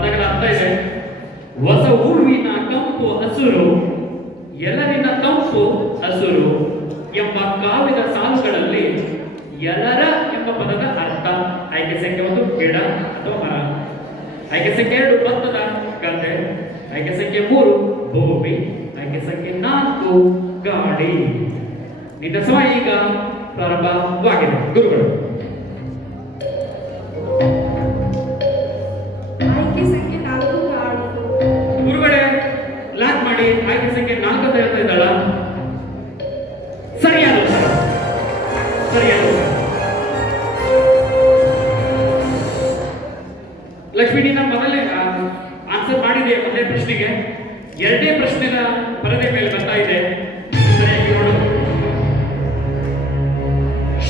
ಪದಗಳ ಅರ್ಥ ಇದೆ. ಹೊಸ ಹೂವಿನ ಕಂಪು ಹಸುರು, ಎಲ್ಲರಿನ ತಂಪು ಹಸುರು ಎಂಬ ಕಾವ್ಯದ ಸಾಲುಗಳಲ್ಲಿ ಎಲ್ಲರ ಎಂಬ ಪದದ ಅರ್ಥ. ಆಯ್ಕೆ ಸಂಖ್ಯೆ ಒಂದು ಗಿಡ ಅಥವಾ ಮರ ಸಂಖ್ಯೆ ಎರಡು, ಭತ್ತದ ಗದ್ದೆ. ಆಯ್ಕೆ ಸಂಖ್ಯೆ ಮೂರು, ಭೂಮಿ. ಆಯ್ಕೆ ಸಂಖ್ಯೆ ನಾಲ್ಕು ಗಾಡಿ ನಿನ್ನ ಸಮಯ ಈಗ ಪ್ರಾರಂಭವಾಗಿದೆ. ಗುರುಗಳು.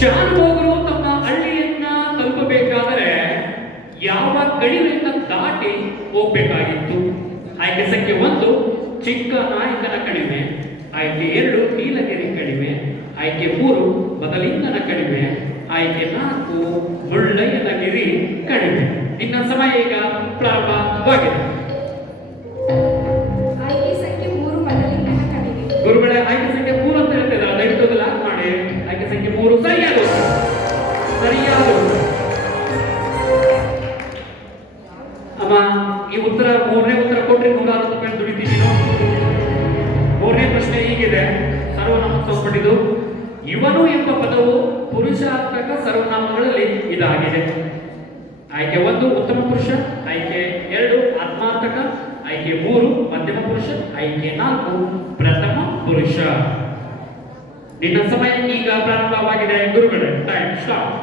ಶಾನುಭೋಗರು ತಮ್ಮ ಹಳ್ಳಿಯನ್ನ ತಲುಪಬೇಕಾದರೆ ಯಾವ ಕಣಿವೆಯನ್ನ ದಾಟಿ ಹೋಗ್ಬೇಕಾಗಿತ್ತು? ಆಯ್ಕೆ ಸಂಖ್ಯೆ ಒಂದು ಚಿಕ್ಕ ನಾಯಕನ ಕಣಿವೆ ಆಯ್ಕೆ ಎರಡು ನೀಲಗಿರಿ ಕಣಿವೆ ಆಯ್ಕೆ ಮೂರು ಬದಲಿಂಗನ ಕಣಿವೆ ಆಯ್ಕೆ ನಾಲ್ಕು ಮುಳ್ಳಯ್ಯನಗಿರಿ ಕಣಿವೆ. ಇನ್ನ ಸಮಯ ಈಗ ಪ್ರಾರಂಭವಾಗಿದೆ. ಸರ್ವನಾಮ ಇವನು ಎಂಬ ಪದವು ಪುರುಷಾರ್ಥಕ ಸರ್ವನಾಮಗಳಲ್ಲಿ ಇದಾಗಿದೆ. ಆಯ್ಕೆ ಒಂದು ಉತ್ತಮ ಪುರುಷ ಆಯ್ಕೆ ಎರಡು ಆತ್ಮಾರ್ಥಕ ಆಯ್ಕೆ ಮೂರು ಮಧ್ಯಮ ಪುರುಷ ಆಯ್ಕೆ ನಾಲ್ಕು ಪ್ರಥಮ ಪುರುಷ. ನಿನ್ನ ಸಮಯ ಈಗ ಪ್ರಾರಂಭವಾಗಿದೆ ಗುರುಗಳ ಟೈಮ್ ಸ್ಟಾಪ್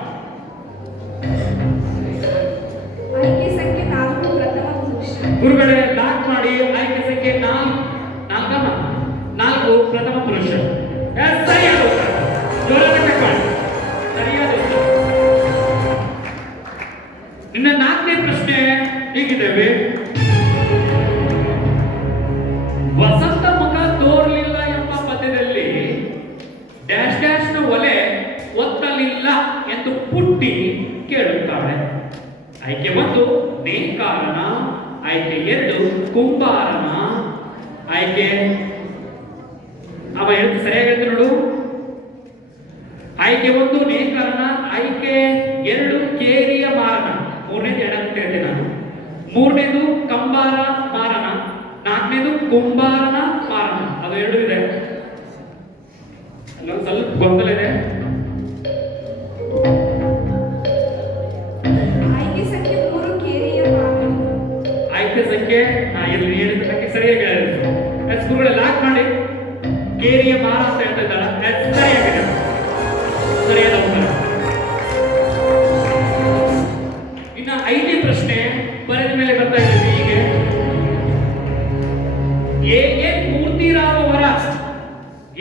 ಗುರುಗಳೇ ಲಾಕ್ ಮಾಡಿ ಆಯ್ಕೆ ಸಂಖ್ಯೆ ನಾಲ್ಕು. ಕುಂಬಾರನ? ಆಯ್ಕೆ? ಅವ ಹೇಳ್ತು ಸರಿಯಾಗಿ ಹೇಳ್ತು ನೋಡು. ಆಯ್ಕೆ ಒಂದು, ನೇಕಾರನ. ಆಯ್ಕೆ ಎರಡು, ಕೇರಿಯ ಮಾರನ. ಮೂರನೇದು ಎಡಕ್ಕೆ ಹೇಳ್ತೀನಿ ನಾನು. ಮೂರನೇದು ಕಂಬಾರ ಮಾರನ. ನಾಲ್ಕನೇದು ಕುಂಬಾರನ ಮಾರನ. ಅವೆರಡು ಇದೆ. ಅಲ್ಲೊಂದು ಸ್ವಲ್ಪ ಗೊಂದಲ ಕೇರಿಯ ಭಾರತ ಎಸ್ ಸರಿಯಾಗಿದೆ ಸರಿಯಾದ ಉತ್ತರ. ಇನ್ನ ಐದನೇ ಪ್ರಶ್ನೆ ಬರೆದ ಮೇಲೆ ಬರ್ತಾ ಇದ್ದೀವಿ ಹೀಗೆ. ಎ ಎನ್ ಮೂರ್ತಿರಾವ್ ಅವರ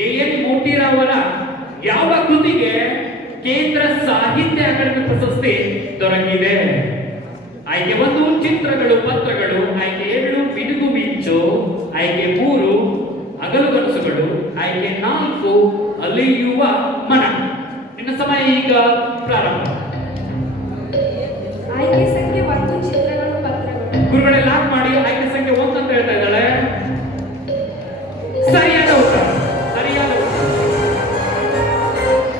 ಎ ಎನ್ ಮೂರ್ತಿರಾವ್ ಅವರ ಯಾವ ಕೃತಿಗೆ ಕೇಂದ್ರ ಸಾಹಿತ್ಯ ಅಕಾಡೆಮಿ ಪ್ರಶಸ್ತಿ ದೊರಕಿದೆ? ಆಯ್ಕೆ ಒಂದು ಚಿತ್ರಗಳು ಪತ್ರಗಳು ಆಯ್ಕೆ ಎರಡು ಬಿಡುಗು ಮಿಂಚು ಆಯ್ಕೆ ಮೂರು ಹಗಲು ಕನಸುಗಳು ಆಯ್ಕೆ ನಾಲ್ಕು ಅಲಿಯುವ ಮನ. ನಿನ್ನ ಸಮಯ ಈಗ ಪ್ರಾರಂಭ. ಆಯ್ಕೆ ಸಂಖ್ಯೆ ಒಂದು ಚಿತ್ರಗಳು ಪತ್ರಗಳು. ಗುರುಗಳೇ ಲಾಕ್ ಮಾಡಿ ಆಯ್ಕೆ ಸಂಖ್ಯೆ ಒಂದು ಅಂತ ಹೇಳ್ತಾ ಇದ್ದಾಳೆ. ಸರಿಯಾದ ಉತ್ತರ. ಸರಿಯಾದ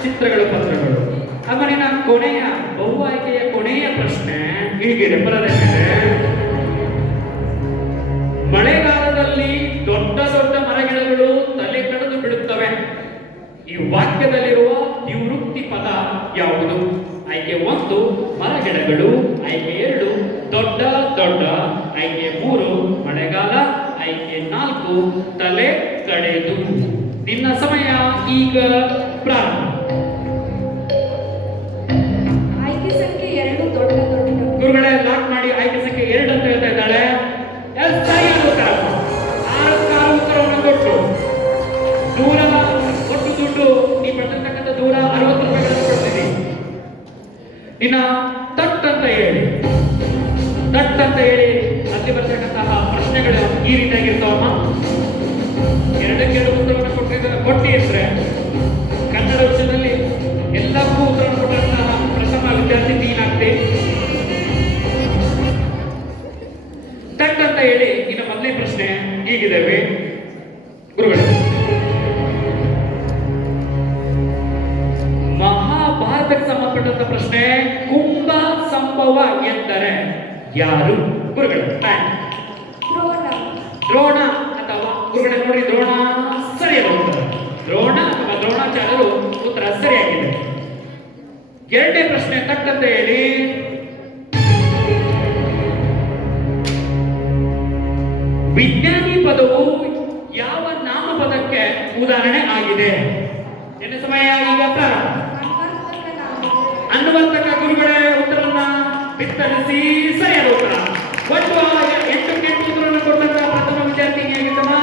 ಚಿತ್ರಗಳು ಪತ್ರಗಳು. ಅವನಿನ ಕೊನೆಯ ಬಹು ಆಯ್ಕೆಯ ಕೊನೆಯ ಪ್ರಶ್ನೆ ಹೀಗೆ ಮಳೆಗಾಲದಲ್ಲಿ ಒಂದು ಮರಗಿಡಗಳು ಆಯ್ಕೆ ಎರಡು, ದೊಡ್ಡ ದೊಡ್ಡ ಆಯ್ಕೆ ಮೂರು, ಮಳೆಗಾಲ ಆಯ್ಕೆ ನಾಲ್ಕು, ತಲೆ ಕಡೆದು. ನಿನ್ನ ಸಮಯ ಈಗ ಪ್ರಾರಂಭ. ಅಂತ ಹೇಳಿ ಅಲ್ಲಿ ಬರ್ತಕ್ಕಂತಹ ಪ್ರಶ್ನೆಗಳು ಈ ರೀತಿಯಾಗಿರ್ತಾವಮ್ಮ ಎರಡಕ್ಕೆ ಎರಡು ಉತ್ತರವನ್ನು ಕೊಟ್ಟಿದ್ದ ಕೊಟ್ಟಿ ಇದ್ರೆ ಕನ್ನಡ ವಿಷಯದಲ್ಲಿ ಎಲ್ಲಕ್ಕೂ ಉತ್ತರ ಕೊಟ್ಟಂತಹ ಪ್ರಥಮ ವಿದ್ಯಾರ್ಥಿ ನೀನಾಗ್ತಿ ಟಕ್ ಅಂತ ಹೇಳಿ ಇನ್ನು ಮೊದಲನೇ ಪ್ರಶ್ನೆ ಹೀಗಿದ್ದಾವೆ. ಗುರುಗಳೇ, ಮಹಾಭಾರತಕ್ಕೆ ಸಂಬಂಧಪಟ್ಟಂತ ಪ್ರಶ್ನೆ, ಕುಂಭ ಸಂಭವ ಎಂದರೆ ಯಾರು? ಗುರುಗಳು. ದ್ರೋಣ. ಅಥವಾ ಗುರುಗಳೇ ನೋಡಿ ದ್ರೋಣ ಸರಿಯಾದ ಉತ್ತರ ದ್ರೋಣ ಅಥವಾ ದ್ರೋಣಾಚಾರ್ಯರು ಉತ್ತರ ಸರಿಯಾಗಿದೆ. ಎರಡನೇ ಪ್ರಶ್ನೆ ತಕ್ಕಂತೆ ಹೇಳಿ. ವಿಜ್ಞಾನಿ ಪದವು ಯಾವ ನಾಮಪದಕ್ಕೆ ಉದಾಹರಣೆ ಆಗಿದೆ? ಎನ್ನ ಸಮಯ? ಈಗ ಪ್ರಾರಂಭ. ಅನ್ವರ್ತಕ ಗುರುಗಳೇ. ಬಿತ್ತರಿಸಿ ಒಟ್ಟು ಆ ಎಂಟು ಎಂಟು ಉತ್ತರವನ್ನು ಕೊಟ್ಟಂತ ಪ್ರಥಮ ವಿದ್ಯಾರ್ಥಿ ಹೇಗಿದ್ದಮ್ಮ